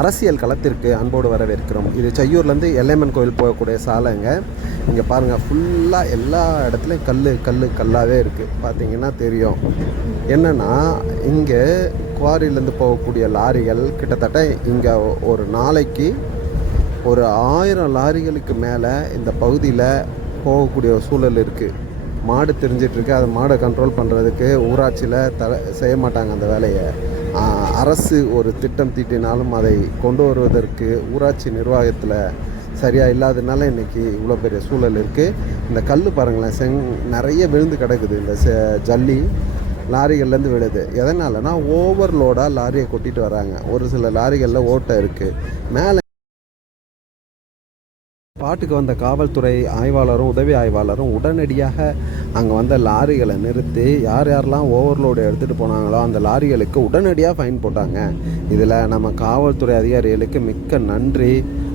அரசியல் களத்திற்கு அன்போடு வரவேற்கிறோம். இது செய்யூர்லேருந்து எல்லைமன் கோயில் போகக்கூடிய சாலைங்க. இங்கே பாருங்கள் ஃபுல்லாக எல்லா இடத்துலையும் கல் கல் கல்லாகவே இருக்குது பார்த்தீங்கன்னா தெரியும். என்னென்னா இங்கே குவாரிலேருந்து போகக்கூடிய லாரிகள் கிட்டத்தட்ட இங்கே ஒரு நாளைக்கு ஒரு ஆயிரம் லாரிகளுக்கு மேலே இந்த பகுதியில் போகக்கூடிய சூழல் இருக்குது மாடு தெரிஞ்சிட்ருக்கு. அதை மாடை கண்ட்ரோல் பண்ணுறதுக்கு ஊராட்சியில் த செய்ய மாட்டாங்க அந்த வேலையை. அரசு ஒரு திட்டம் தீட்டினாலும் அதை கொண்டு வருவதற்கு ஊராட்சி நிர்வாகத்தில் சரியாக இல்லாதனால இன்றைக்கி இவ்வளோ பெரிய சூழல் இருக்குது இந்த கல் பாருங்களேன் செங் நிறைய விழுந்து கிடக்குது. இந்த செ ஜல்லி லாரிகள்லேருந்து விழுது. எதனாலனா ஓவர்லோடாக லாரியை கொட்டிட்டு வராங்க. ஒரு சில லாரிகளில் ஓட்டை இருக்குது மேலே பாட்டுக்கு வந்த காவல்துறை ஆய்வாளரும் உதவி ஆய்வாளரும் உடனடியாக அங்கே வந்த லாரிகளை நிறுத்தி யார் யாரெல்லாம் ஓவர்லோடு எடுத்துகிட்டு போனாங்களோ அந்த லாரிகளுக்கு உடனடியாக ஃபைன் போட்டாங்க. இதில் நம்ம காவல்துறை அதிகாரிகளுக்கு மிக்க நன்றி.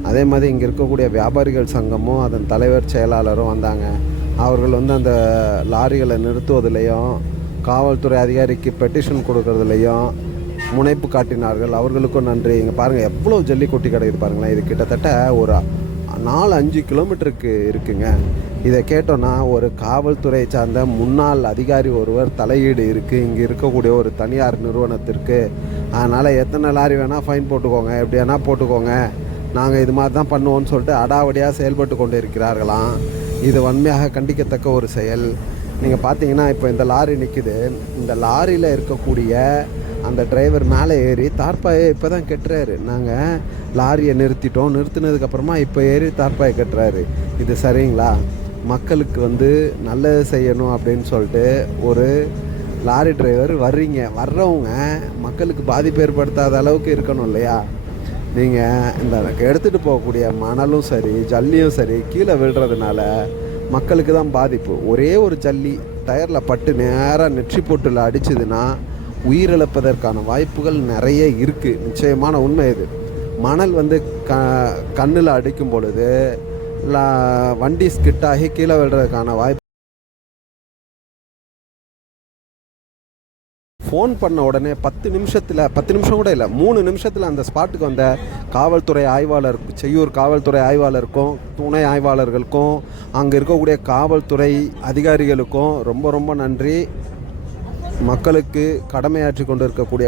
அதே மாதிரி இங்கே இருக்கக்கூடிய வியாபாரிகள் சங்கமும் அதன் தலைவர் செயலாளரும் வந்தாங்க. அவர்கள் வந்து அந்த லாரிகளை நிறுத்துவதிலையும் காவல்துறை அதிகாரிக்கு பெட்டிஷன் கொடுக்கறதுலையும் முனைப்பு காட்டினார்கள். அவர்களுக்கும் நன்றி. இங்கே பாருங்கள் எவ்வளோ ஜல்லி கொட்டி கிடக்குது பாருங்களேன். இது கிட்டத்தட்ட ஒரு நாலு அஞ்சு கிலோமீட்டருக்கு இருக்குங்க. இதை கேட்டோன்னா ஒரு காவல்துறை சார்ந்த முன்னாள் அதிகாரி ஒருவர் தலையீடு இருக்குது இங்கே இருக்கக்கூடிய ஒரு தனியார் நிறுவனத்திற்கு. அதனால் எத்தனை லாரி வேணால் ஃபைன் போட்டுக்கோங்க. எப்படி வேணால் போட்டுக்கோங்க. நாங்கள் இது மாதிரி தான் பண்ணுவோம்னு சொல்லிட்டு அடாவடியாக செயல்பட்டு கொண்டு இருக்கிறார்களாம் இது வன்மையாக கண்டிக்கத்தக்க ஒரு செயல். நீங்கள் பார்த்தீங்கன்னா இப்போ இந்த லாரி நிற்குது இந்த லாரியில் இருக்கக்கூடிய அந்த டிரைவர் மேலே ஏறி தார்ப்பாயை இப்போ தான் கட்டுறாரு. நாங்கள் லாரியை நிறுத்திட்டோம். நிறுத்தினதுக்கப்புறமா இப்போ ஏறி தார்ப்பாயை கட்டுறாரு. இது சரிங்களா? மக்களுக்கு வந்து நல்லது செய்யணும் அப்படின்னு சொல்லிட்டு ஒரு லாரி டிரைவர் வர்றீங்க. வர்றவங்க மக்களுக்கு பாதிப்பு ஏற்படுத்தாத அளவுக்கு இருக்கணும் இல்லையா? நீங்கள் இந்த எடுத்துகிட்டு போகக்கூடிய மணலும் சரி ஜல்லியும் சரி கீழே விழுறதுனால மக்களுக்கு தான் பாதிப்பு. ஒரே ஒரு ஜல்லி டயரில் பட்டு நேராக நெற்றி பொட்டில் அடிச்சதுன்னா உயிரிழப்பதற்கான வாய்ப்புகள் நிறைய இருக்குது நிச்சயமான உண்மை இது. மணல் வந்து க கண்ணில் அடிக்கும் பொழுது வண்டி ஸ்கிட்டாகி கீழே விழுறதுக்கான வாய்ப்பு ஃபோன் பண்ண உடனே பத்து நிமிஷத்தில் பத்து நிமிஷம் கூட இல்லை மூணு நிமிஷத்தில் அந்த ஸ்பாட்டுக்கு வந்த காவல்துறை ஆய்வாளர் செய்யூர் காவல்துறை ஆய்வாளருக்கும் துணை ஆய்வாளர்களுக்கும் அங்கே இருக்கக்கூடிய காவல்துறை அதிகாரிகளுக்கும் ரொம்ப ரொம்ப நன்றி. மக்களுக்கு கடமையாற்றி கொண்டிருக்கக்கூடிய